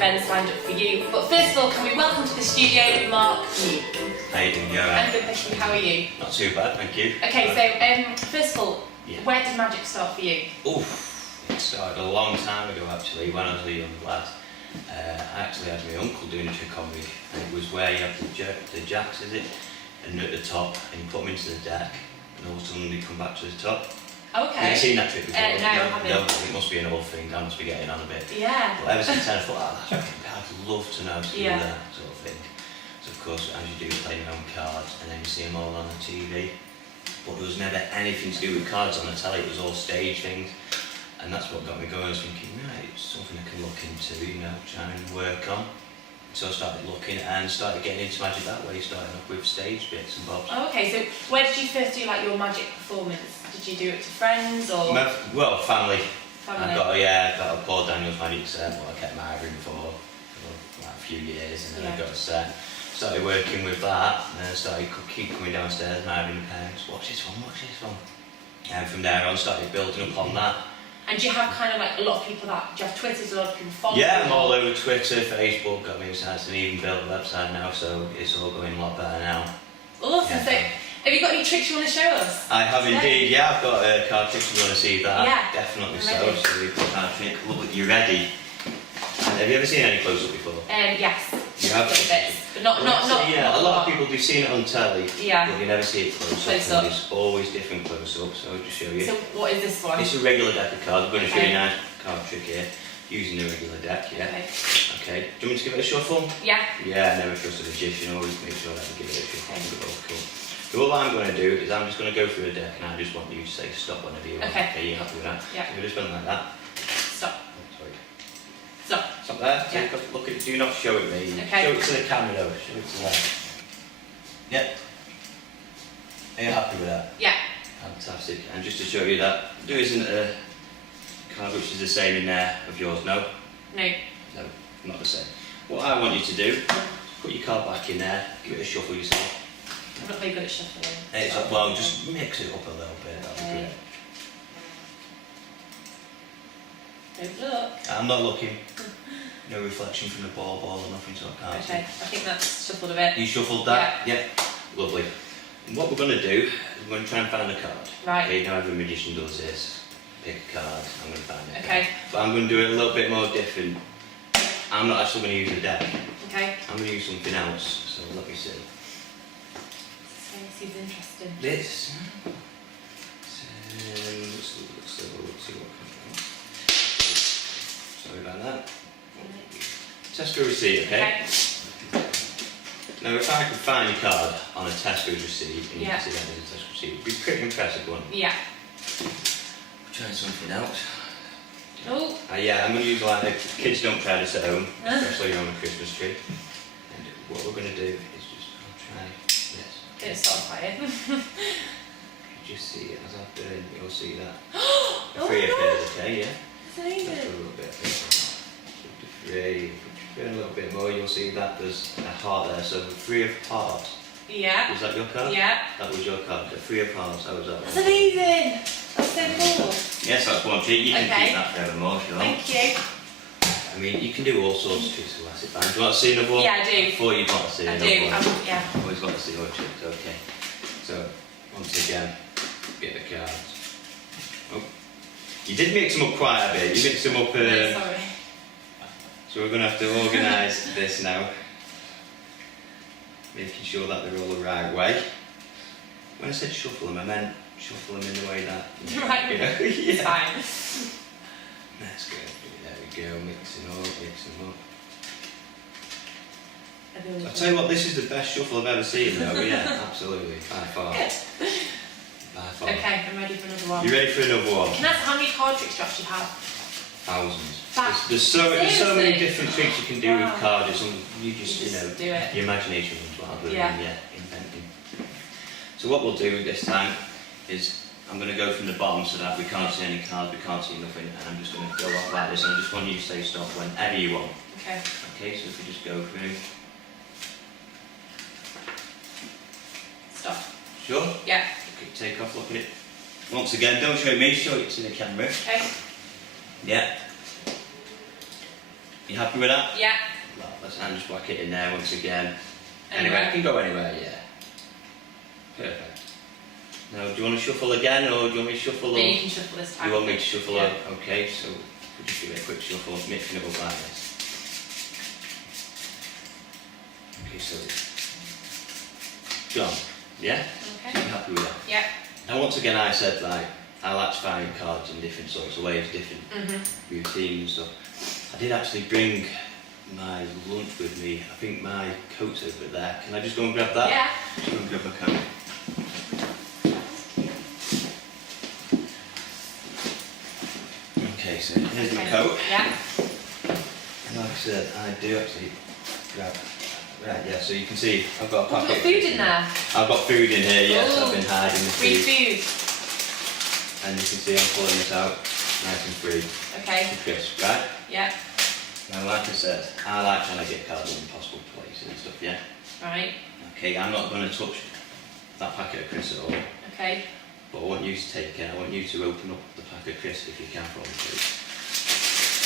events lined up for you. But first of all, can we welcome to the studio Mark Yu? How you doing? You alright? I'm good, thank you. How are you? Not too bad, thank you. Okay, so first of all, where did magic start for you? Oof, it started a long time ago actually, when I was a young lad. I actually had my uncle doing a trick on me, and it was where you have the jacks, is it? And at the top, and you put them into the deck, and all of a sudden they come back to the top. Okay. Have you seen that trick before? No, I haven't. No, it must be an old thing, I must be getting on a bit. Yeah. But ever since then I thought, that's I'd love to know how to do Yeah. that sort of thing. So of course, as you do, you play your own cards, and then you see them all on the TV. But there was never anything to do with cards on the telly, it was all stage things. And that's what got me going. I was thinking, right, it's something I can look into, you know, try and work on. So I started looking and started getting into magic that way, starting off with stage bits and bobs. Oh, okay, so where did you first do like your magic performance? Did you do it to friends or? Well, family. Family. I got a Paul Daniels magic set, what I kept marrying for like a few years, and then I got a set. Started working with that, and then I started keep coming downstairs, marrying the parents, watch this one. And from there on, started building upon that. And do you have kind of like a lot of people that, do you have Twitter, a lot of people follow you? Yeah, I'm all over Twitter, Facebook, got me sites, and even built a website now, so it's all going a lot better now. Awesome, Yeah. so have you got any tricks you want to show us? I have indeed, yeah, I've got a card trick if you want to see that. Yeah. Definitely I'm so. ready. So we've got card trick, look, you ready? And have you ever seen any close-up before? Yes. You have? Little bits, but not Yeah, not a lot of people do see it on telly, Yeah. but you never see it close-up. Close up. There's always different close-ups, so I'll just show you. So what is this one? It's a regular deck of cards. I'm going to show you Okay. a nice card trick here, using the regular deck, yeah? Okay. Okay, do you want me to give it a shuffle? Yeah. Yeah, never trust a magician, always make sure that we give it a shuffle. Cool. So all I'm going to do is I'm just going to go through a deck, and I just want you to say stop whenever you want. Okay. You happy with that? Yeah. So we're just going like that. Stop. Oh, sorry. Stop. Stop there. Yeah. Take a look at it. Do not show it me. Okay. Show it to the camera though. Show it to that. Yep. Are you happy with that? Yeah. Fantastic. And just to show you that there isn't a card which is the same in there of yours. No. No. No, not the same. What I want you to do, put your card back in there, give it a shuffle yourself. I'm not very good at shuffling. It's like, well, just mix it up a little bit, that'd be great. Don't look. I'm not looking. No reflection from the ball or nothing, so I can't Okay, I think that's shuffled a bit. see. You shuffled that? Yeah. Lovely. And what we're going to do is we're going to try and find a card. Right. Okay, now every magician does this. Pick a card, I'm going to find it. Okay. But I'm going to do it a little bit more different. I'm not actually going to use a deck. Okay. I'm going to use something else, so let me see. This is interesting. This. Let's see what comes out. Sorry about that. Tesco receipt, okay? Now, if I could find your card on a Tesco receipt, and you can see that as a Tesco receipt, it'd be pretty impressive, wouldn't it? Yeah. Try something else. Oh. Yeah, I'm going to use like kids don't try this at home, especially on a Christmas tree. And what we're going to do is I'll try this. It's sort of fire. You just see it as I burn, you'll see that. Oh, Three appears, okay, yeah? It's amazing. That's a little bit. Three. Burn a little bit more, you'll see that there's a heart there. So 3 of hearts. Yeah. Was that your card? Yeah. That was your card. The 3 of hearts. How was that? That's amazing. That's so cool. Yes, that's one trick. You can keep that forevermore if you want. Thank you. I mean, you can do all sorts of tricks with elastic bands. Do you want to see another one? Yeah, I do. Before you want to see I another do. one. Yeah. Always want to see more tricks. Okay. So once again, get the cards. Oh, you did mix them up quite a bit. You mixed them up. No, sorry. So we're going to have to organise this now. Making sure that they're all the right way. When I said shuffle them, I meant shuffle them in the way that... Right. Yeah. It's fine. That's good. There we go. Mixing them up. I'll tell you what, this is the best shuffle I've ever seen though. Yeah, absolutely. By far. Good. By far. Okay, I'm ready for another one. You ready for another one? Can I ask how many card tricks do you actually have? Thousands. That- There's so many Seriously? different tricks you can do Wow. with cards. It's you just, You just do it. your imagination runs wild with Yeah. inventing. So what we'll do this time is I'm going to go from the bottom so that we can't see any cards, we can't see nothing, and I'm just going to go off like this, and I just want you to say stop whenever you want. Okay. Okay, so if we just go through. Stop. Sure? Yeah. Okay, take off, look at it. Once again, don't show me, show it to the camera. Okay. Yeah. You happy with that? Yeah. Well, let's just whack it in there once again. Anywhere. Anyway, it can go anywhere, yeah. Perfect. Now, do you want to shuffle again, or do you want me to shuffle? No, you can shuffle this time. You want me to shuffle? Yeah. Okay, so we'll just give it a quick shuffle, mixing it up like this. Okay, so done. Yeah? Okay. So you happy with that? Yeah. Now, once again, I said like I like to find cards in different sorts of ways, different routines and stuff. I did actually bring my lunch with me. I think my coat's over there. Can I just go and grab that? Yeah. Just go and grab my coat. Okay, so here's my coat. Yeah. And like I said, I do actually grab. Right, yeah, so you can see I've got a We've packet. got food in there. I've got food in here, yes, Ooh, I've been hiding the free food. food. And you can see I'm pulling this out nice and free. Okay. And crisp, right? Yeah. Now, like I said, I like trying to get cards in impossible places and stuff, yeah? Right. Okay, I'm not going to touch that packet of crisps at all. Okay. But I want you to take it. I want you to open up the packet of crisps if you can for me, please.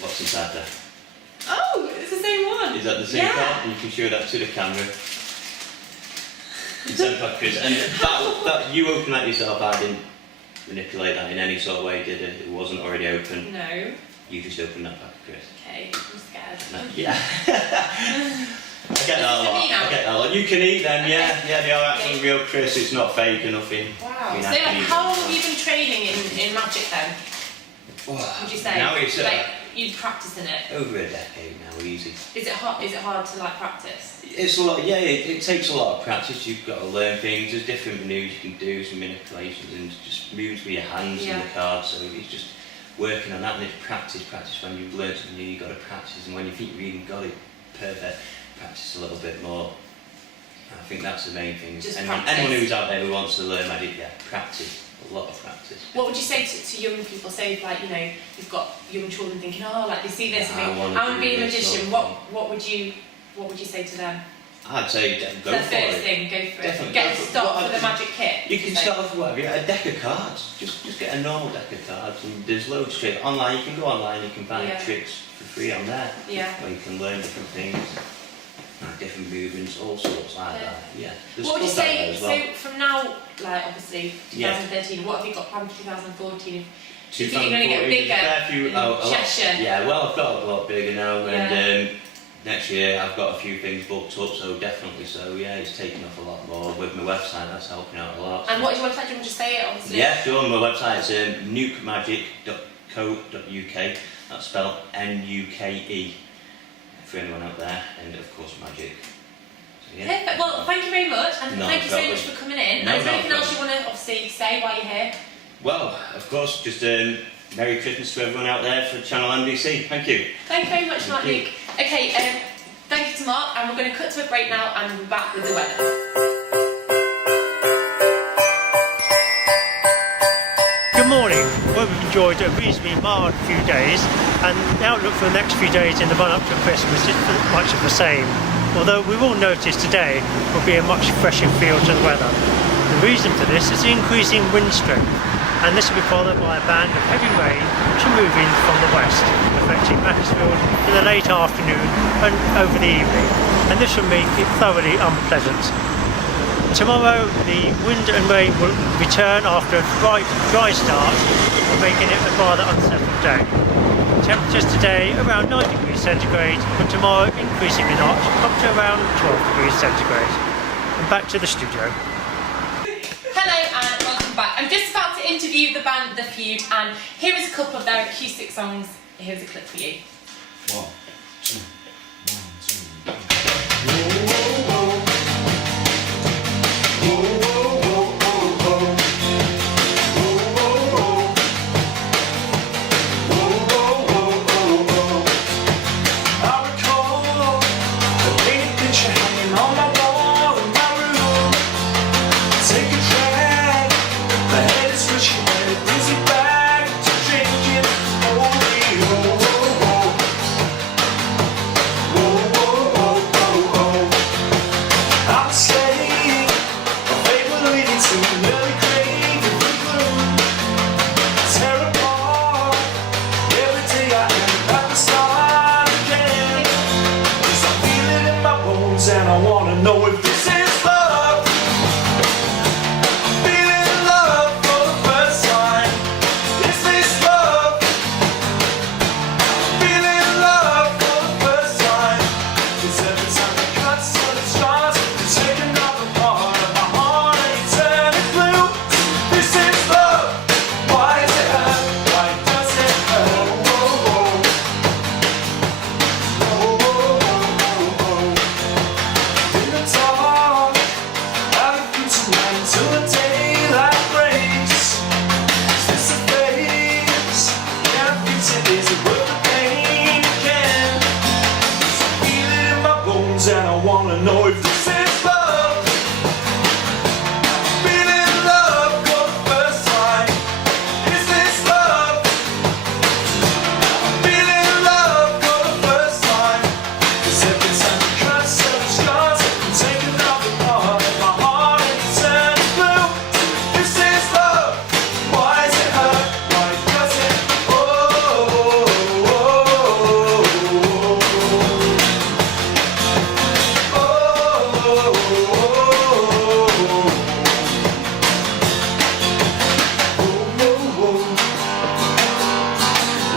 What's inside there? Oh, it's the same one. Is that the same card? You can show that to the camera. Inside the packet of crisps. And that you opened that yourself. I didn't manipulate that in any sort of way, did it? It wasn't already open. No. You just opened that packet of crisps. Okay, I'm scared. No, yeah. I get that a lot. For me now. I get that a lot. You can eat them, Okay. yeah, they are actually real crisps. It's not fake or nothing. Wow. I mean, So I can eat how long them. have you been training in magic then? Would you say? Now it's like you'd practice in it? over a decade now, easy. Is it hard? Is it hard to like practice? It's a lot, yeah, it takes a lot of practice. You've got to learn things. There's different maneuvers you can do, some manipulations and just moves with your hands and the cards. So it's just working on that, and it's practice. When you've learned something new, you've got to practice, and when you think you've even got it perfect, practice a little bit more. I think that's the main thing. Just Anyone who's out there who wants to learn magic, yeah, practice. A lot of practice. What would you say to young people? Say, like, you know, you've got young children thinking, oh, like they see this and think, I want to be a magician. What would you say to them? I'd say go the for it. first thing, go for Definitely it. Get go a for it. start for the magic kit. You can start off with whatever, a deck of cards. Just get a normal deck of cards, and there's loads of tricks online. You can go online, you can find tricks for free on there. Yeah. Where you can learn different things, different movements, all sorts like that. Yeah. There's What would you stuff out say? there as well. So from now, like obviously 2013, what have you got planned for 2014? Do you think you're going to get bigger in Cheshire? Yeah, well, I've got a lot bigger now, Yeah. and next year I've got a few things booked up, so definitely. So yeah, it's taking off a lot more with my website. That's helping out a lot. And what's your website? Do you want to just say it, obviously? Yeah, sure. My website is nukemagic.co.uk. That's spelled N-U-K-E for anyone out there, and of course magic. So, yeah. Perfect. Well, thank you very much, and thank you so problem. much for coming in. No, And is there no anything else you problem. want to obviously say while you're here? Well, of course, just Merry Christmas to everyone out there for Channel MBC. Thank you. Thank you very much, Mark Thank Luke. Okay, thank you to Mark, and we're going to cut to a break now, and we'll be back with the weather. Good morning. Well, we've enjoyed a reasonably mild few days, and the outlook for the next few days in the run-up to Christmas is much of the same. Although we will notice today will be a much fresher feel to the weather. The reason for this is the increasing wind strength, and this will be followed by a band of heavy rain which will move in from the west, affecting Macclesfield in the late afternoon and over the evening, and this will make it thoroughly unpleasant. Tomorrow the wind and rain will return after a dry start, making it a rather unsettled day. Temperatures today around 9 degrees centigrade, but tomorrow increasing a notch up to around 12 degrees centigrade. And back to the studio. Hello and welcome back. I'm just about to interview the band The Feud, and here is a couple of their acoustic songs. Here's a clip for you. 1, 2, 1, 2, I recall the lady picture hanging on my wall in my room. Take a drag, my head is switching and it brings me back to drinking. Oh, oh, oh, oh.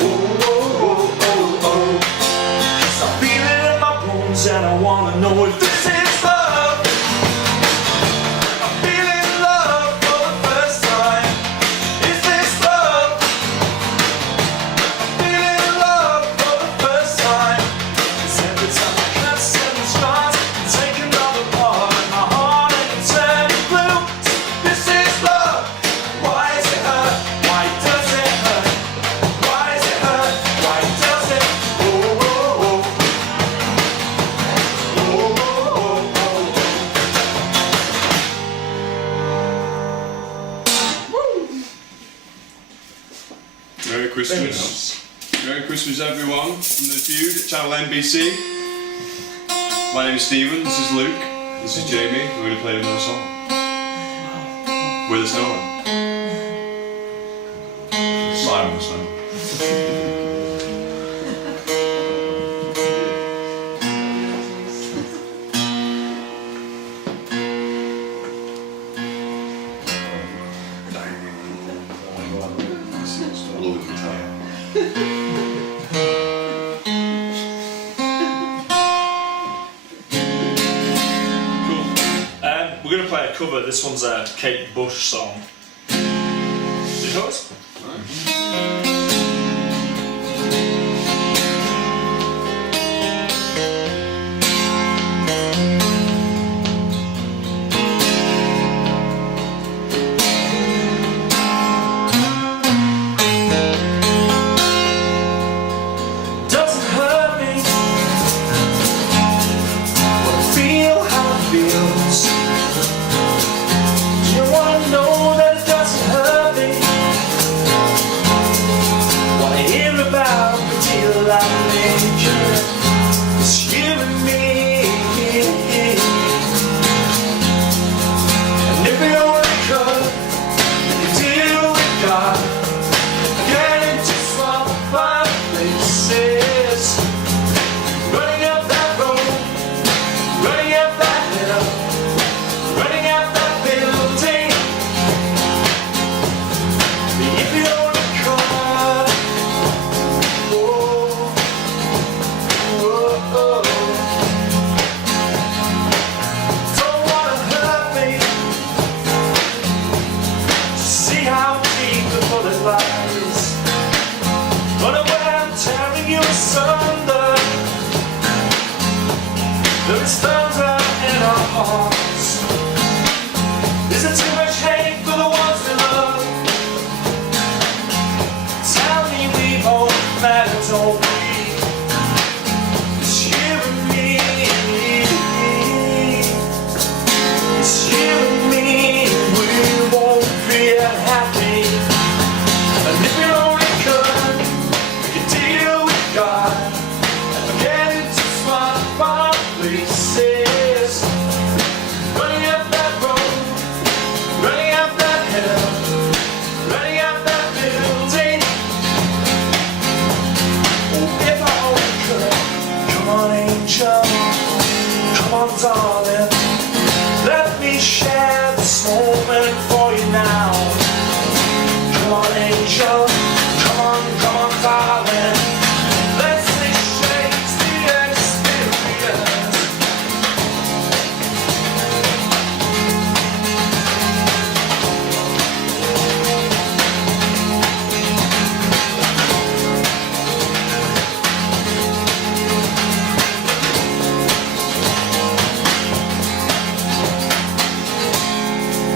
oh, oh, oh. 'Cause I feel it in my bones and I wanna know if this is love. I'm feeling love for the first time. Is this love? I'm feeling love for the first time. 'Cause every time I cuss and the stars take another part of my heart and it turns blue. This is love. Why is it hurt? Why does it hurt? Why is it hurt? Why does it? Oh, oh, oh. Oh, oh, oh, oh. Merry Christmas. Merry Christmas, everyone, from the Feud at Channel MBC. My name is Stephen, this is Luke, this is Jamie. We're going to play another song. With us, no one. Simon the Snow. All over the guitar. Cool. We're going to play a cover. This one's a Kate Bush song. Is it yours? Doesn't hurt me when I feel how it feels. Do you wanna know that it doesn't hurt me? Wanna hear about the deal I made you? It's you and me. And if we only could, we could deal with God. Get into some fun places. Running up that road, running up that hill, running up that building. If you only could, oh, oh, oh. Don't wanna hurt me. See how deep the bullet lies. Unaware I'm tearing you asunder. There is thunder in our hearts. Is it too much hate for the ones we love? Tell me we won't matter, don't we? It's you and me. It's you and me. We won't be happy. And if we only could, we could deal with God and get into smart fun places. Running up that road, running up that hill, running up that building. Oh, if I only could, come on, angel, come on, darling. Let me share this moment for you now. Come on, angel, come on, darling. Let's exchange the experience.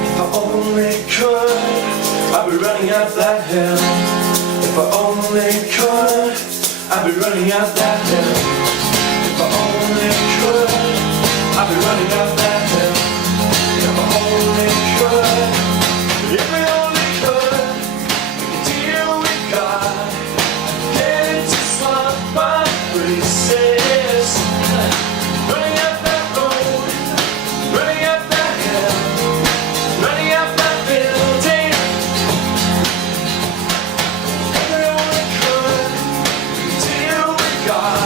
If I only could, I'd be running up that hill. If I only could, I'd be running up that hill. If I only could, I'd be running up that hill. If I only could, if we only could, we could deal with God. Get into some fun places. Running up that road, running up that hill, running up that building. If we only could, we could deal with God.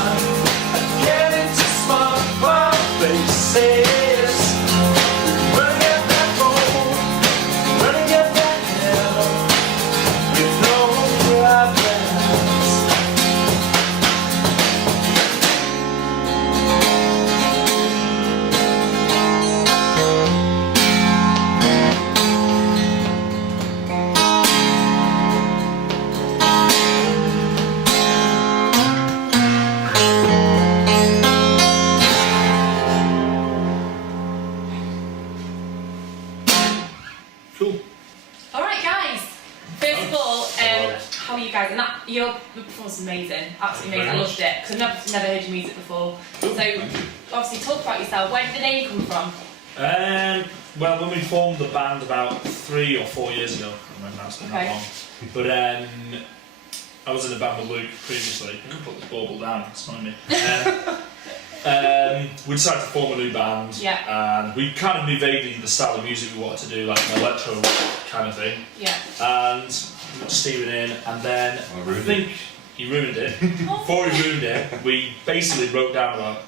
follow you guys, and that your performance was amazing, absolutely amazing. I loved it because I've never heard your music before. So obviously, talk about yourself. Where did the name come from? Well, when we formed the band about 3 or 4 years ago, I can't remember now, it's been that long. But I was in a band with Luke previously. I can put this bauble down, it's annoying me. We decided to form a new band, and we kind of knew vaguely the style of music we wanted to do, like an electro kind of thing. Yeah. And we got Stephen in, and then I think he ruined it. Before he ruined it, we basically wrote down about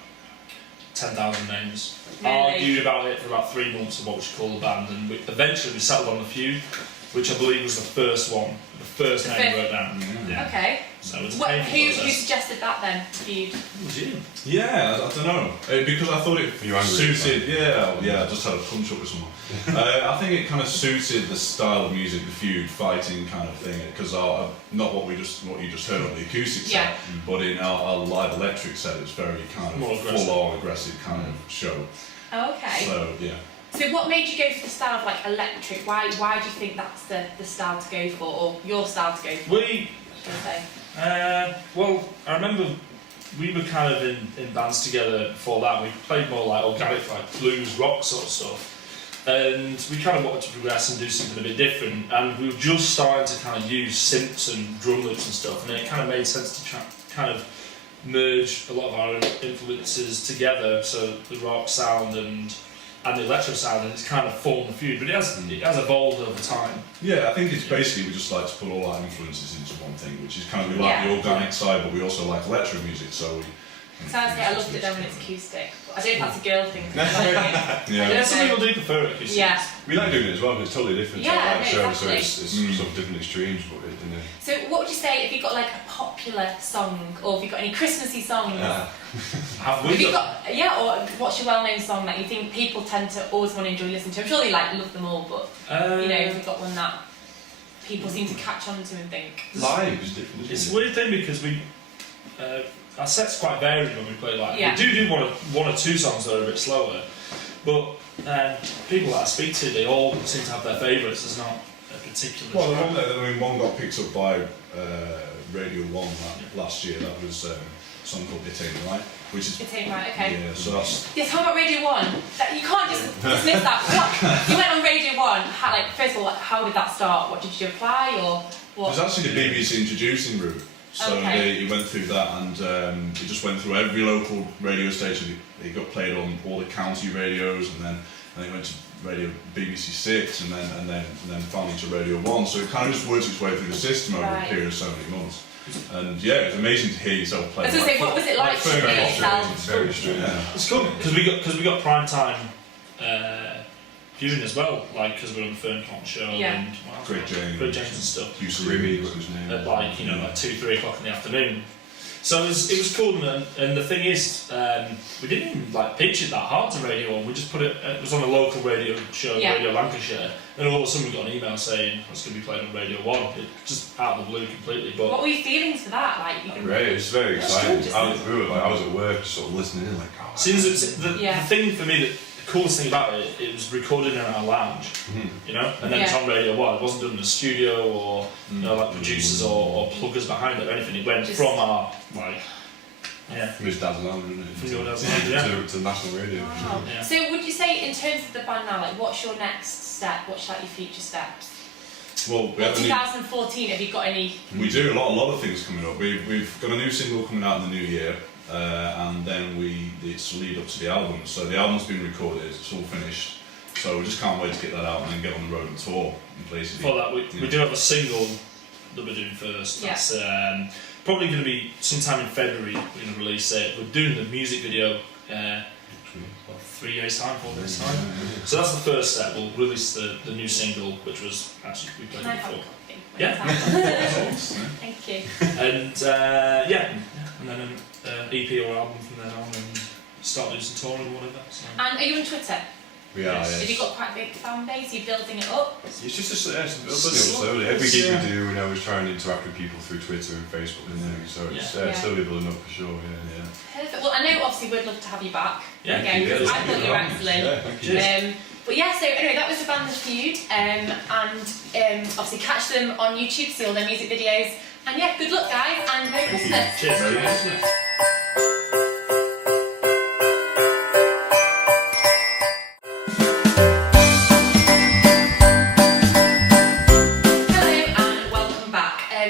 10,000 names. Really? Argued about it for about 3 months of what we should call the band, and eventually we settled on The Feud, which I believe was the first one, the first name we wrote down. Yeah. Okay. So it's who suggested that then? Feud. It was you. Yeah, I don't know. Because I thought it suited. Yeah, I just had a punch up with someone. I think it kind of suited the style of music, the feud, fighting kind of thing. Because not what you just heard on the acoustic set, but in our live electric set, it's very kind of full-on aggressive kind of show. Oh, okay. So yeah. So what made you go for the style of like electric? Why do you think that's the style to go for, or your style to go for? Well, I remember we were kind of in bands together before that. We played more like organic, like blues, rock sort of stuff. And we kind of wanted to progress and do something a bit different. And we were just starting to kind of use synths and drum loops and stuff. And it kind of made sense to kind of merge a lot of our influences together. So the rock sound and the electro sound, and it's kind of formed The Feud, but it has evolved over time. Yeah, I think it's basically we just like to put all our influences into one thing, which is kind of we like the organic side, but we also like electro music, so we... Sounds like I loved it then when it's acoustic. I don't know if that's a girl thing. Yeah, some people do prefer it acoustic. Yeah. We like doing it as well, but it's totally different. Yeah, so exactly. it's sort of different extremes, but So what would you say, have you got like a popular song, or have you got any Christmassy songs? Have we have you got, or what's your well-known song that you think people tend to always want to enjoy listening to? I'm sure they love them all, but have you got one that people seem to catch on to and think? live is different, isn't it? It's a weird thing because our set's quite varied when we play live. Yeah. We do one or two songs that are a bit slower, but people that I speak to, they all seem to have their favourites. There's not a particular. Well, one got picked up by Radio 1 last year. That was a song called It Ain't Right, which is... It Ain't Right, okay. Yeah, so that's... Yes, how about Radio 1? You can't just dismiss that. What? You went on Radio 1, first of all, how did that start? What, did you apply, or what? It was actually the BBC introducing route. So he went through that, and he just went through every local radio station. He got played on all the county radios, and then he went to BBC 6, and then finally to Radio 1. So it kind of just worked its way through the system over a period of so many months. And yeah, it was amazing to hear yourself play. I was going to say, what was it like to hear yourself? It's very strange. Yeah. It's cool because we got prime time viewing as well, like because we're on the Fern Cotton show and Craig James and stuff. Remy, what was his name? At like 2-3 o'clock in the afternoon. So it was cool, and the thing is, we didn't even like pitch it that hard to Radio 1. We just put it. It was on a local radio show, Radio Lancashire, and all of a sudden we got an email saying it's going to be played on Radio 1. It just out of the blue completely. But what were your feelings for that? Like, Great, it was very exciting. I was at work, just sort of listening in, like. Oh, since the thing for me, the coolest thing about it, it was recorded in our lounge, and then it's on Radio 1. It wasn't done in a studio or like producers or pluggers behind it or anything. It went from our from his dad's lounge, isn't it? From your dad's lounge, to national radio. Wow. Yeah. So would you say, in terms of the band now, like, what's your next step? What's like your future steps? Well, we have 2014. Have you got any? We do a lot of things coming up. We've got a new single coming out in the new year. And then it's lead up to the album. So the album's been recorded, it's all finished. So we just can't wait to get that out and then get on the road and tour in places. For that, we do have a single that we're doing first. That's probably going to be sometime in February. We're going to release it. We're doing the music video 3 days time, 4 days time. So that's the first step. We'll release the new single, which was actually we played it before. Yeah. Thank you. And and then an EP or album from then on, and start doing some touring or whatever. So. And are you on Twitter? We are, yes. Have you got quite a big fan base? Are you building it up? It's just slowly. Every gig we do, we always try and interact with people through Twitter and Facebook and things. So it's slowly building up for sure. Yeah. Perfect. Well, I know obviously we'd love to have you back again. Yeah, I thought you were excellent. But yeah, so anyway, that was the band The Feud, and obviously catch them on YouTube, see all their music videos. And yeah, good luck guys, and Merry Christmas. Cheers. Merry Christmas.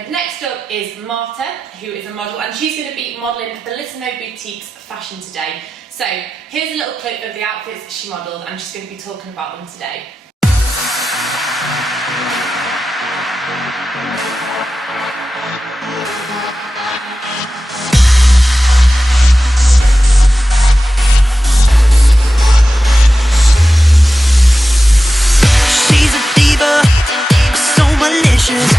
Next up is Marta, who is a model, and she's going to be modelling Bellissimo Boutique's fashion today. So here's a little clip of the outfits she modelled, and she's going to be talking about them today. She's a diva, so malicious.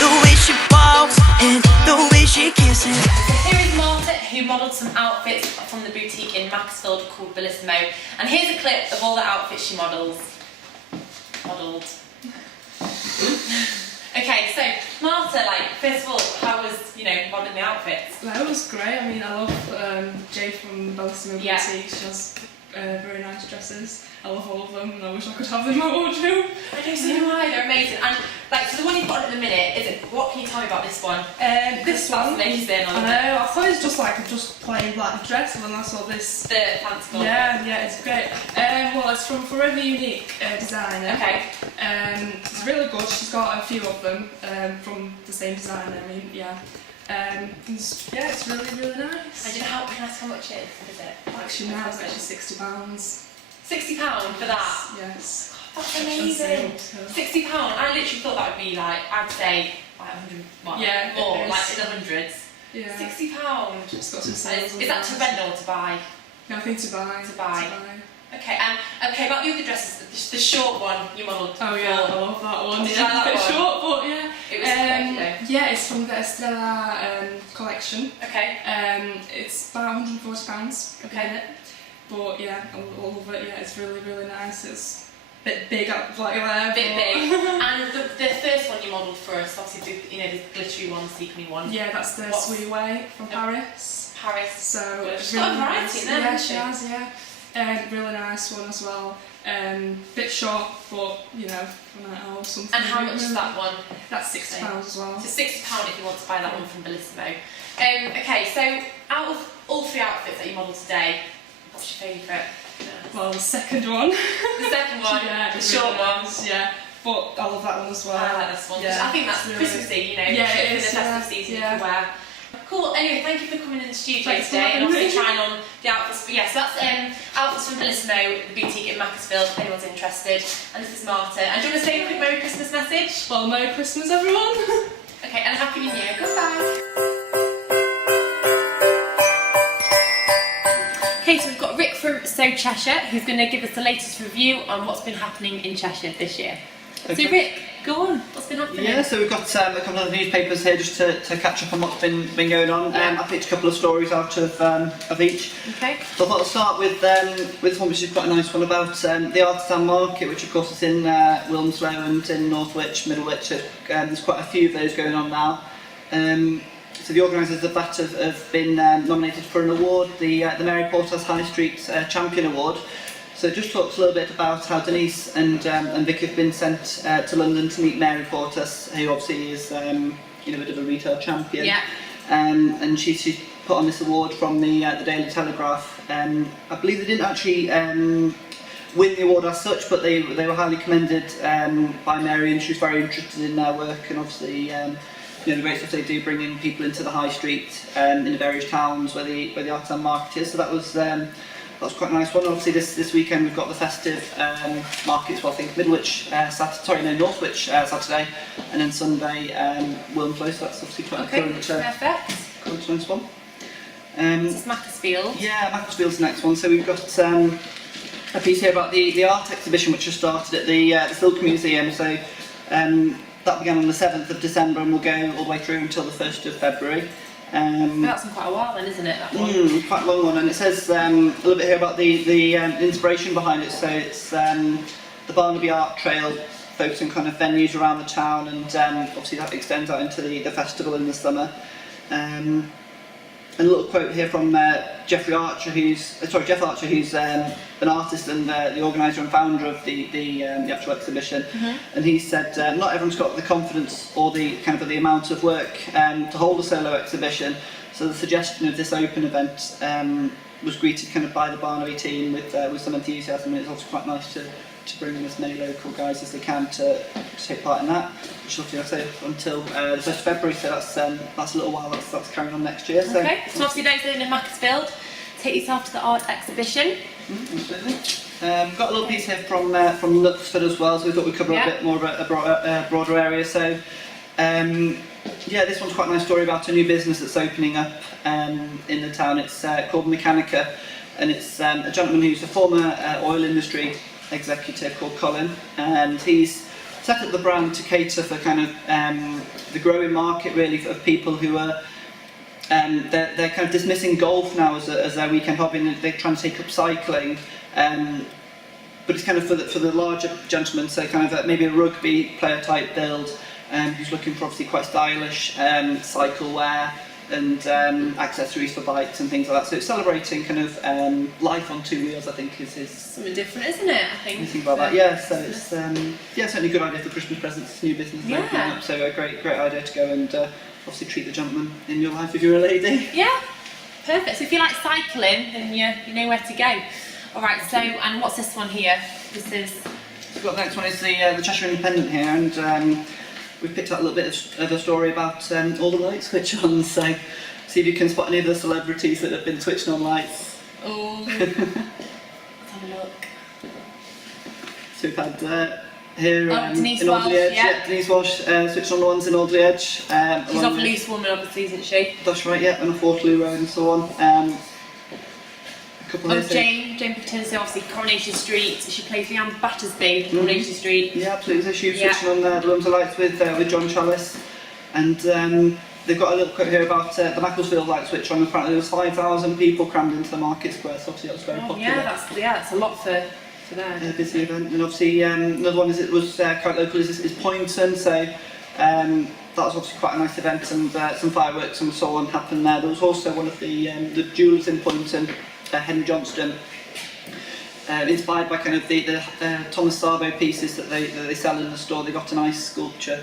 The way she walks and the way she kisses. So here is Marta, who modelled some outfits from the boutique in Macclesfield called Bellissimo. And here's a clip of all the outfits she modelled. Okay, so Marta, like, first of all, how was, modelling the outfits? That was great. I mean, I love Jay from Bellissimo Boutique. She has very nice dresses. I love all of them, and I wish I could have them in my wardrobe. I know, so do I. They're amazing. And so the one you've got at the minute what can you tell me about this one? This one, amazing. I know. I thought it was just like a plain black dress, and then I saw this. The fancy one. Yeah, it's great. Well, it's from Forever Unique Designer. Okay. It's really good. She's got a few of them from the same designer. I mean, yeah. It's really, really nice. I didn't know can I ask how much it is? What is it? Actually, now it's actually £60. £60 for that? Yes. That's amazing. £60. I literally thought that would be I'd say 100. What? Yeah, more it is. like in the hundreds. Yeah. £60. It's got some sales. Is that to rent or to buy? No, I think to buy. To buy. Okay, and about the other dresses, the short one you modelled. Oh yeah, I love that one. Did you like that a bit one? short, but yeah. It was quick, yeah, it's from the Estrella collection. Okay. It's about £140 Okay. a minute. But yeah, I love it. Yeah, it's really, really nice. It's a bit big up like there. Bit big. And the first one you modelled for us, obviously, the glittery one, sequiny one. Yeah, that's the Sweet Way from Paris. Paris. So She's really got a variety nice. there, Yeah, hasn't she has. Yeah. Really nice one as well. Bit short, but for a night out or something. And how much is that one? That's £60 as well. So £60 if you want to buy that one from Bellissimo. Okay, so out of all three outfits that you modelled today, what's your favourite? Well, the second one. The second one, yeah, the short one. Yeah, but I love that one as well. I like this one. Yeah, I think that's really Christmassy, yeah, it is, for the festive season you yeah. can wear. Cool. Anyway, thank you for coming in the studio Thanks for today and having also me. trying on the outfits. But yes, that's outfits from Bellissimo, the boutique in Macclesfield, if anyone's interested. And this is Marta. And do you want to say a quick Merry Christmas message? Well, Merry Christmas, everyone. Okay, and a Happy New Year. Goodbye. Okay, so we've got Rick from So Cheshire, who's going to give us the latest review on what's been happening in Cheshire this year. Okay. So Rick, go on, what's been happening? Yeah, so we've got a couple of newspapers here just to catch up on what's been going on. I picked a couple of stories out of each. Okay. So I thought I'll start with this one, which is quite a nice one, about the Artisan Market, which of course is in Wilmslow and in Northwich, Middlewich. There's quite a few of those going on now. So the organisers of that have been nominated for an award, the Mary Portas High Street Champion Award. So it just talks a little bit about how Denise and Vic have been sent to London to meet Mary Portas, who obviously is a bit of a retail champion. Yeah. And she's put on this award from the Daily Telegraph. I believe they didn't actually win the award as such, but they were highly commended by Mary, and she was very interested in their work, and obviously the great stuff they do, bringing people into the high street in the various towns where the Artisan Market is. So that was quite a nice one. Obviously this weekend we've got the festive markets. Well, I think Northwich Saturday, and then Sunday Wilmslow. So that's obviously quite a current nice one. This is Macclesfield. Yeah, Macclesfield's the next one. So we've got a piece here about the art exhibition which just started at the Silk Museum. So that began on the 7th of December and will go all the way through until the 1st of February. That's in quite a while then, isn't it, that one? Quite a long one, and it says a little bit here about the inspiration behind it. So it's the Barnaby Art Trail, focusing kind of venues around the town, and obviously that extends out into the festival in the summer. And a little quote here from Jeff Archer, who's an artist and the organiser and founder of the actual exhibition. And he said, not everyone's got the confidence or the the amount of work to hold a solo exhibition. So the suggestion of this open event was greeted by the Barnaby team with some enthusiasm, and it's also quite nice to bring in as many local guys as they can to take part in that, which will be until the 1st of February, so that's a little while, that's carrying on next year. So, okay, so obviously those living in Macclesfield, take yourself to the art exhibition. Absolutely. We've got a little piece here from Luxford as well, so we thought we'd cover a bit more of a broader area. So yeah, this one's quite a nice story about a new business that's opening up in the town. It's called Mechanica, and it's a gentleman who's a former oil industry executive called Colin, and he's set up the brand to cater for the growing market really of people who are they're dismissing golf now as their weekend hobby, and they're trying to take up cycling, but it's for the larger gentlemen, so maybe a rugby player type build, who's looking for obviously quite stylish cycle wear and accessories for bikes and things like that. So it's celebrating life on two wheels, I think, is something different, isn't it? I think. Think about that, yeah. So it's certainly a good idea for Christmas presents, new business opening up. So a great idea to go and obviously treat the gentleman in your life if you're a lady. Yeah, perfect. So if you like cycling, then you know where to go. All right. So and what's this one here? This is. We've got the next one is the Cheshire Independent here, and we've picked out a little bit of a story about all the light switch on, so see if you can spot any of the celebrities that have been switching on lights. Oh, let's have a look. So we've had here Denise in Alderley Walsh, Edge, Denise Walsh switched on the ones in Alderley Edge. She's off Loose Woman, obviously, isn't she? That's right, yeah, and off Waterloo Road and so on. Jane Pickton, so obviously Coronation Street. She plays Leanne Battersby, Coronation Street. Yeah, absolutely. So she was switching on the Rooms of Lights with John Chalice, and they've got a little quote here about the Macclesfield light switch on. Apparently, there was 5,000 people crammed into the market square, so obviously that was very popular. Yeah, that's a lot for them. A busy event, and obviously another one was quite local is Poynton. So that was obviously quite a nice event, and some fireworks and so on happened there. There was also one of the jewellers in Poynton, Henry Johnston, inspired by the Thomas Sabo pieces that they sell in the store. They got a nice sculpture,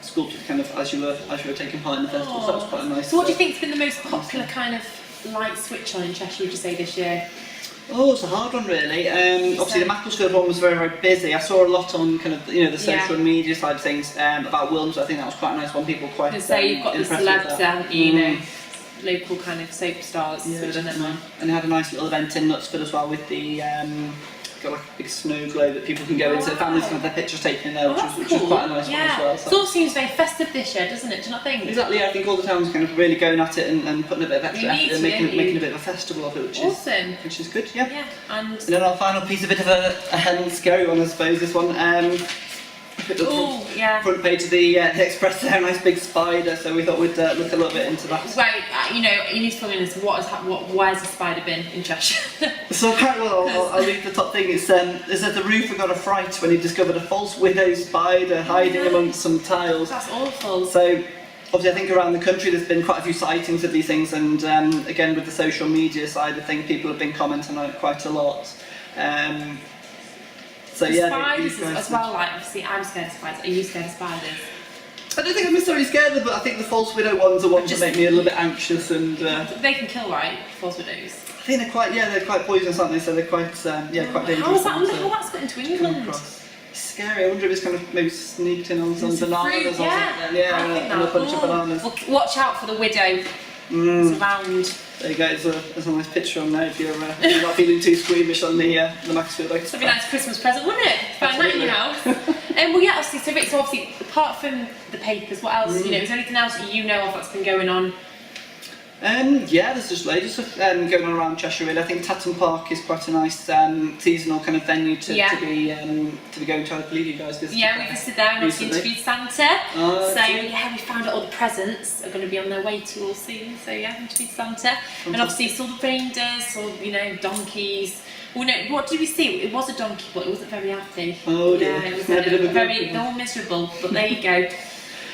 sculpted as you were taking part in the festival. So that was quite a nice. So what do you think's been the most popular light switch on in Cheshire, would you say, this year? Oh, it's a hard one really. Obviously the Macclesfield one was very, very busy. I saw a lot on the social media side of things about Wilms. I think that was quite a nice one. People quite you've got the celebs, local soap stars. Yeah, definitely. And they had a nice little event in Knutsford as well with the got a big snow globe that people can go into. Families can have their pictures taken in there, which was quite a nice one as well. So. It all seems very festive this year, doesn't it? Do you not think? Exactly. Yeah, I think all the towns really going at it and putting a bit of extra effort and making a bit of a festival of it, which awesome. Which is good. Yeah. Yeah. And then our final piece, a bit of a scary one, I suppose. This one. Front page of the Express there, a nice big spider, so we thought we'd look a little bit into that. Right, you need to tell me this, where's the spider been in Cheshire? So apparently, I'll read the top thing, it said the roofer got a fright when he discovered a false widow spider hiding amongst some tiles. That's awful. So obviously I think around the country there's been quite a few sightings of these things, and again with the social media side of things, people have been commenting on it quite a lot. So spiders as well, obviously I'm scared of spiders. Are you scared of spiders? I don't think I'm necessarily scared of them, but I think the false widow ones are ones that make me a little bit anxious, and they can kill, right? False widows. I think they're quite poisonous, aren't they? So they're quite quite dangerous. How that's got into England? It's scary. I wonder if it's maybe sneaked in on some bananas or something. Yeah, and a bunch of bananas. Well, watch out for the widow. It's around. There you go, there's a nice picture on there if you're not feeling too squeamish on the Macclesfield Express. That'd be a nice Christmas present, wouldn't it? Find that in your house. So obviously, apart from the papers, what else, is there anything else that you know of that's been going on? There's just loads of stuff going on around Cheshire really. I think Tatton Park is quite a nice seasonal venue to be going to. I believe you guys visited. Yeah, we visited there and we interviewed Santa. We found out all the presents are going to be on their way to all soon. So we interviewed Santa. And obviously saw the reindeers, saw donkeys. Well, no, what did we see? It was a donkey, but it wasn't very happy. Oh dear. Yeah, it was they're all miserable, but there you go.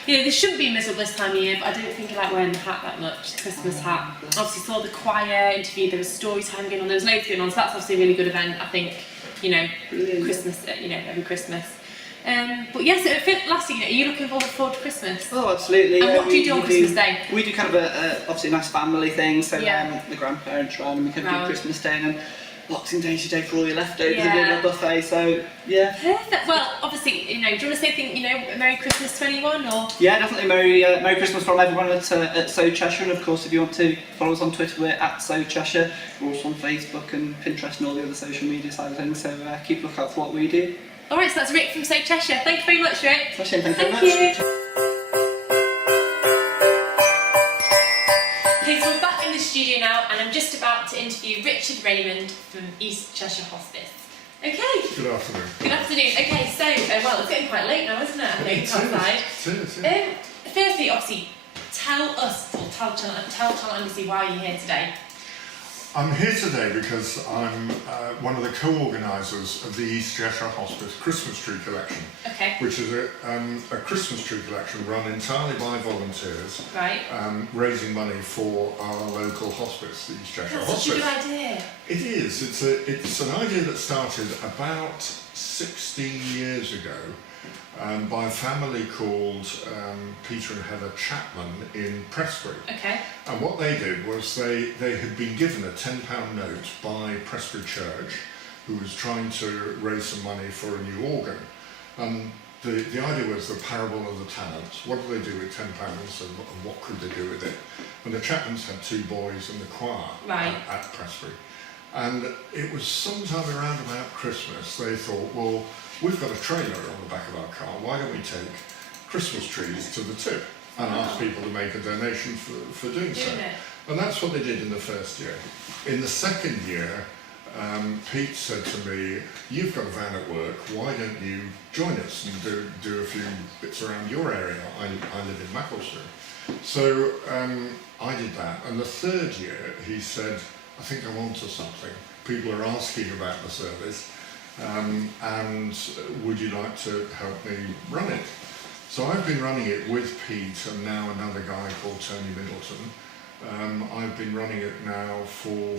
you know, they shouldn't be miserable this time of year, but I don't think I like wearing the hat that much, the Christmas hat. Obviously saw the choir interview, there was story time going on, there was loads going on, so that's obviously a really good event, I think, you know, Christmas, you know, every Christmas. But yes, lastly, you know, are you looking forward to Christmas? Oh, absolutely. And what do you do on Christmas Day? We do kind of obviously a nice family thing, so Yeah. the grandparents around and we can do Right. Christmas Day, and then Boxing Day's your day for all your leftovers and a buffet, so yeah. Perfect. Well, obviously, you know, do you want to say anything, you know, Merry Christmas to anyone, or? Yeah, definitely Merry Christmas from everyone at So Cheshire, and of course if you want to follow us on Twitter, we're at So Cheshire. We're also on Facebook and Pinterest and all the other social media side of things, so keep a look out for what we do. Alright, so that's Rick from So Cheshire. Thank you very much, Rick. Thank you very much. Okay, so we're back in the studio now, and I'm just about to interview Richard Raymond from East Cheshire Hospice. Okay. Good afternoon. Good afternoon. Okay, so, well, it's getting quite late now, isn't it? I think, outside. Firstly, obviously, tell us, or tell MBC why you're here today. I'm here today because I'm one of the co-organisers of the East Cheshire Hospice Christmas Tree Collection, Okay. which is a Christmas tree collection run entirely by volunteers, Right. raising money for our local hospice, the East Cheshire That's Hospice. such a good idea. It is. It's an idea that started about 16 years ago by a family called Peter and Heather Chapman in Prestbury. Okay. And what they did was they had been given a £10 note by Prestbury Church, who was trying to raise some money for a new organ. And the idea was the parable of the talents. What do they do with £10 and what could they do with it? And the Chapmans had 2 boys in the choir at Prestbury. And it was sometime around about Christmas, they thought, well, we've got a trailer on the back of our car, why don't we take Christmas trees to the tip and ask people to make a donation for doing so. And that's what they did in the first year. In the second year, Pete said to me, you've got a van at work, why don't you join us and do a few bits around your area? I live in Macclesfield. So I did that, and the third year he said, I think I'm onto something. People are asking about the service, and would you like to help me run it? So I've been running it with Pete and now another guy called Tony Middleton. I've been running it now for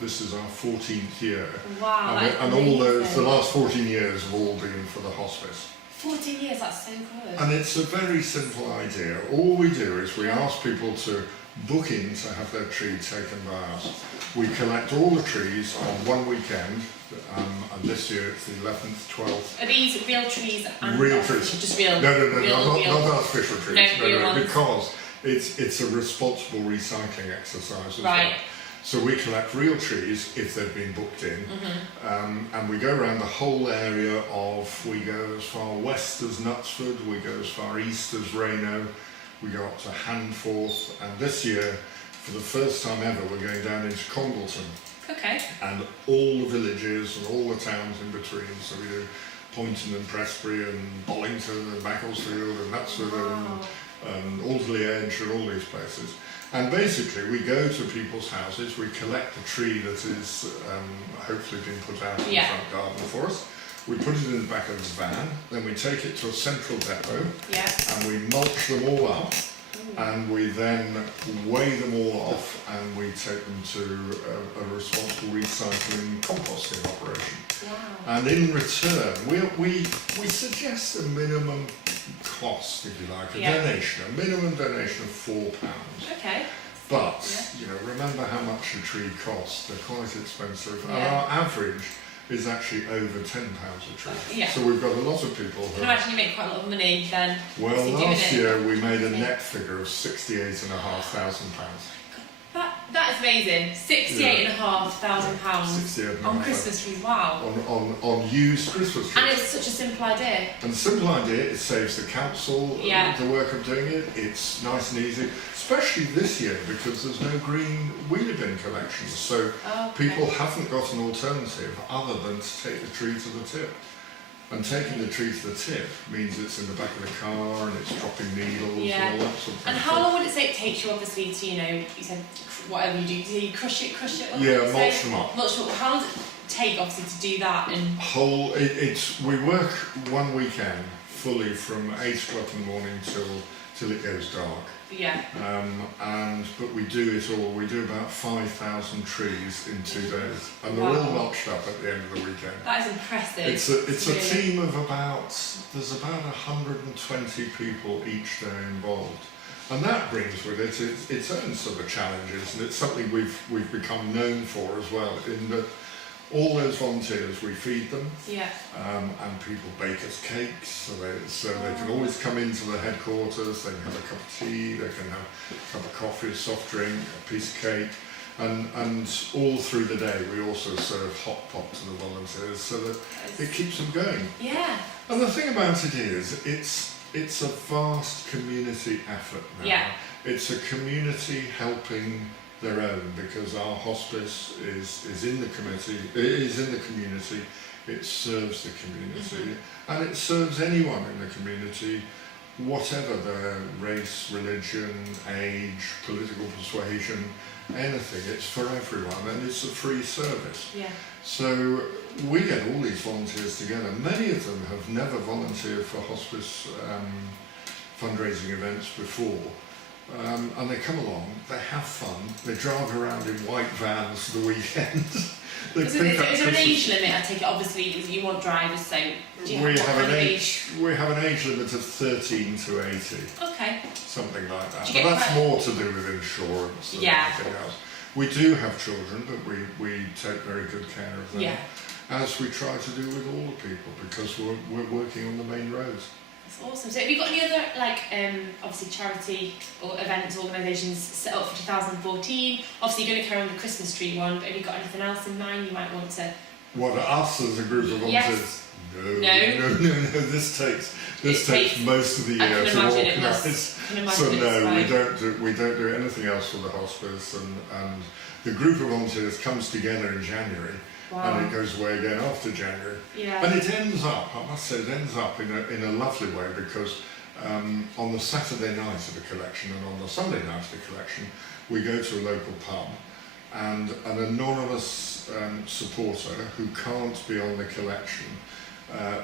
this is our 14th year. Wow, and all the last 14 years have all been for the hospice. 14 years, that's so good. And it's a very simple idea. All we do is we ask people to book in to have their tree taken by us. We collect all the trees on one weekend, and this year it's the 11th, 12th. Are these real trees? And Real trees. Just real? No, not artificial trees. No, real ones. Because it's a responsible recycling exercise as Right. well. So we collect real trees if they've been booked in, and we go around the whole area we go as far west as Knutsford, we go as far east as Rayno, we go up to Handforth, and this year, for the first time ever, we're going down into Congleton. Okay. And all the villages and all the towns in between, so we do Poynton and Prestbury and Bollington and Macclesfield and Knutsford and Alderley Edge and all these places. And basically we go to people's houses, we collect a tree that is hopefully been put out in the front garden for us. We put it in the back of the van, then we take it to a central depot and we mulch them all up, and we then weigh them all off and we take them to a responsible recycling composting operation. Wow. And in return, we suggest a minimum cost, if you like, a minimum donation of £4. Okay. But, you know, remember how much a tree costs, they're quite expensive, and our average is actually over £10 a tree. Yeah. So we've got a lot of people who... I can imagine you make quite a lot of money then. Well, last year we made a net figure of £68,500. That is amazing. £68,500 on Christmas trees. Wow. On used Christmas trees. And it's such a simple idea. And the simple idea, it saves the council the work of doing it. It's nice and easy, especially this year because there's no green wheelie bin collections. So people haven't got an alternative other than to take the tree to the tip. And taking the tree to the tip means it's in the back of the car and it's dropping needles and all that sort of thing. And how long would it take you, obviously, to, you know, you said whatever you do you crush it? Yeah, mulch them up. How long does it take, obviously, to do that? And we work one weekend fully from 8 o'clock in the morning till till it goes dark. Yeah. But we do it all. We do about 5,000 trees in 2 days, and they're all notched up at the end of the weekend. That is impressive. It's a team of there's about 120 people each day involved, and that brings with it its own sort of challenges, and it's something we've become known for as well. In that, all those volunteers, we feed them, and people bake us cakes, so they can always come into the headquarters. They can have a cup of tea, they can have a cup of coffee, a soft drink, a piece of cake, and all through the day we also serve hot pot to the volunteers, so that it keeps them going. Yeah. And the thing about it is, it's a vast community effort now. Yeah. It's a community helping their own, because our hospice is in the community, it serves the community, and it serves anyone in the community, whatever their race, religion, age, political persuasion, anything. It's for everyone, and it's a free service. Yeah. So we get all these volunteers together. Many of them have never volunteered for hospice fundraising events before. And they come along, they have fun, they drive around in white vans the weekend. Is there an age limit? I take it, obviously, because you want drivers, so do you have an age? We have an age limit of 13 to 80. Okay. Something like that. Do But you that's get more to do with insurance than anything else. We do have children, but we take very good care of them. Yeah. As we try to do with all the people, because we're working on the main roads. That's awesome. So have you got any other, obviously charity or events, organisations set up for 2014? Obviously you're going to carry on the Christmas tree one, but have you got anything else in mind you might want to... What, us as a group of volunteers? Yes. No. This takes most of the year to organise. So no, we don't do anything else for the hospice, and the group of volunteers comes together in January. Wow. And it goes away again after January. Yeah. And it ends up, I must say, in a lovely way, because on the Saturday night of the collection and on the Sunday night of the collection, we go to a local pub, and an anonymous supporter who can't be on the collection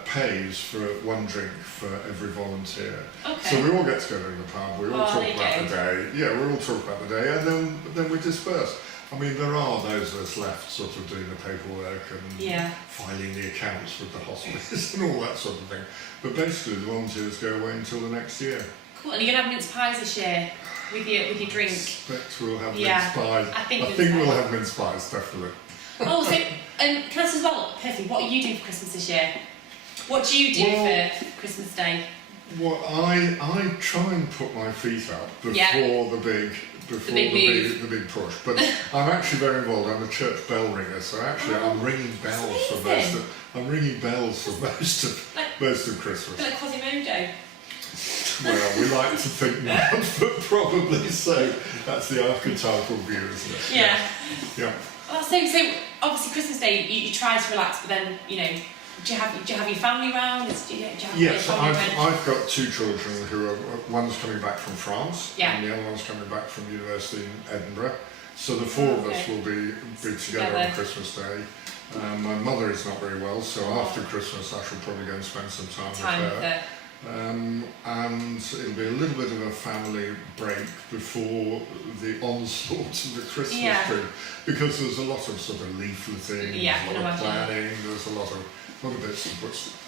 pays for one drink for every volunteer. Okay. So we all get together in the pub, we all talk about the day. Yeah, we all talk about the day, and then we disperse. I mean, there are those of us left sort of doing the paperwork and filing the accounts with the hospice and all that sort of thing. But basically, the volunteers go away until the next year. Cool. And you're going to have mince pies this year with your drink? I expect we'll have mince pies. I think we'll have mince pies, definitely. Oh, so can I ask as well, Percy, what are you doing for Christmas this year? What do you do for Christmas Day? Well, I try and put my feet up before the big push, but I'm actually very involved. I'm a church bell ringer, so actually I'm ringing bells for most of Christmas. Like Quasimodo. Well, we like to think not, but probably so. That's the archetypal view, isn't it? Yeah. Yeah. Oh, so obviously Christmas Day you try to relax, but then do you have your family round? Yes, I've got two children who are, one's coming back from France, and the other one's coming back from university in Edinburgh. So the four of us will be together on Christmas Day. My mother is not very well, so after Christmas I shall probably go and spend some time with her. And it'll be a little bit of a family break before the onslaught of the Christmas tree, because there's a lot of sort of leafleting, a lot of planning, there's a lot of bits to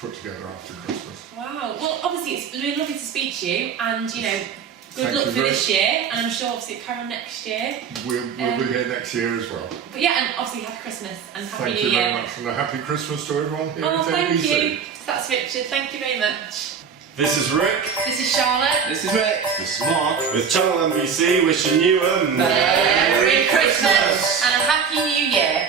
put together after Christmas. Wow. Well, obviously it's been lovely to speak to you, and good luck for this year, and I'm sure obviously it'll carry on next year. We'll be here next year as well. But and obviously happy Christmas and happy New Year. Thank you very much, and a happy Christmas to everyone here at MBC. Thank you. So that's Richard. Thank you very much. This is Rick. This is Charlotte. This is Rick. This is Mark. With Channel MBC, wishing you a Merry Christmas and a Happy New Year.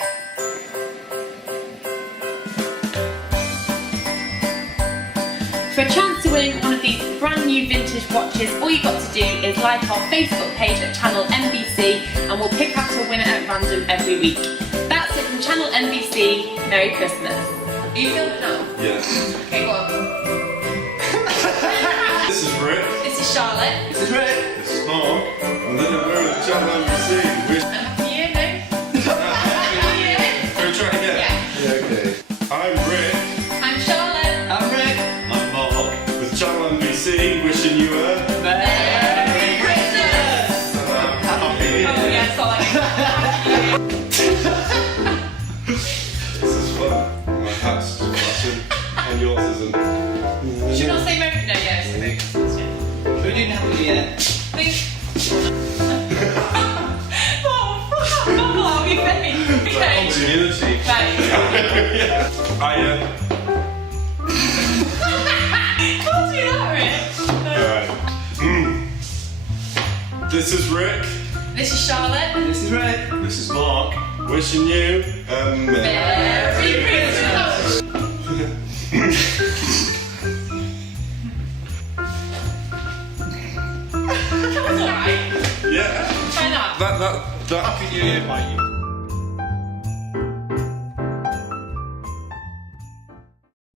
For a chance to win one of these brand new vintage watches, all you've got to do is like our Facebook page at Channel MBC, and we'll pick out a winner at random every week. That's it from Channel MBC. Merry Christmas. Are you filming now? Yes. Okay, go on. This is Rick. This is Charlotte. This is Rick. This is Mark. And then we're with Channel MBC. And Happy New Year, no? Happy New Year. Can we try again? Yeah. Okay. I'm Rick. I'm Charlotte. I'm Rick. I'm Mark. With Channel MBC, wishing you a Merry doing Happy New Year? I'll be very. Continuity. Right. Can't do that, Rich. This is Rick. This is Charlotte. This is Rick. This is Mark. Wishing you Merry Christmas. That was alright. Yeah. Try that. That Happy New Year, mate.